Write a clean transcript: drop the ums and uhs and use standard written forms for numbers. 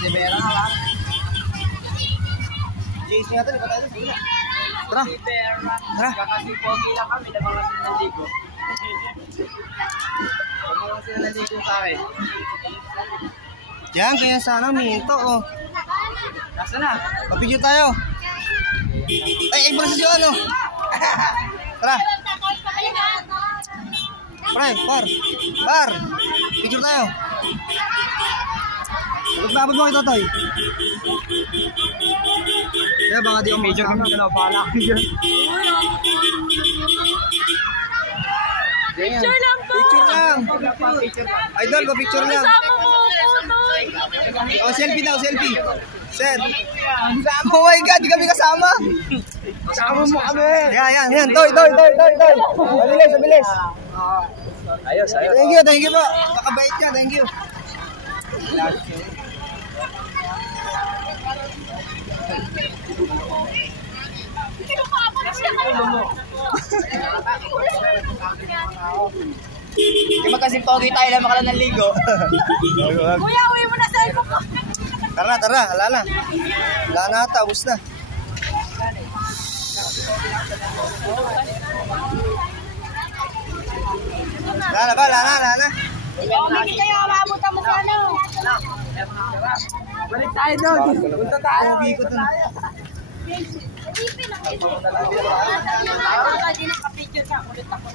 Libera nga lang. JC nga ito, di ba tayo? Tara. Tara. Kasi pogi lang kami, na mga sinaligo. Mga sinaligo sa akin. Yan, kaya sana minto, oh. Nasa na? Papigyo tayo. Ay, iba sa siya, ano? Tara. Pre, par. Picture tayo. Pagkabot mo kita, Toy. Kaya baka di ako Picture kami makasama. dalawa, pala. Picture lang po. Picture lang. Idol, pa-picture lang. Kasama mo po, Toy. Oh, selfie daw, selfie. Sir. Oh my God, di kami kasama. Kasama mo kami. Yan. Toy. Mabilis. Ayos. Thank you po. Kakabait ka, thank you. Di ba kasi pogi tayo lang makala ng ligo? Kuya, uwi mo na cellphone ko. Tara. Wala na ata, ubus na. Wala na. Umigil kayo, maabutan mo sa ano. Balik tayo doon. Punta tayo. Pogi ko dun. Hindi nakapicture ka. Ulit ako.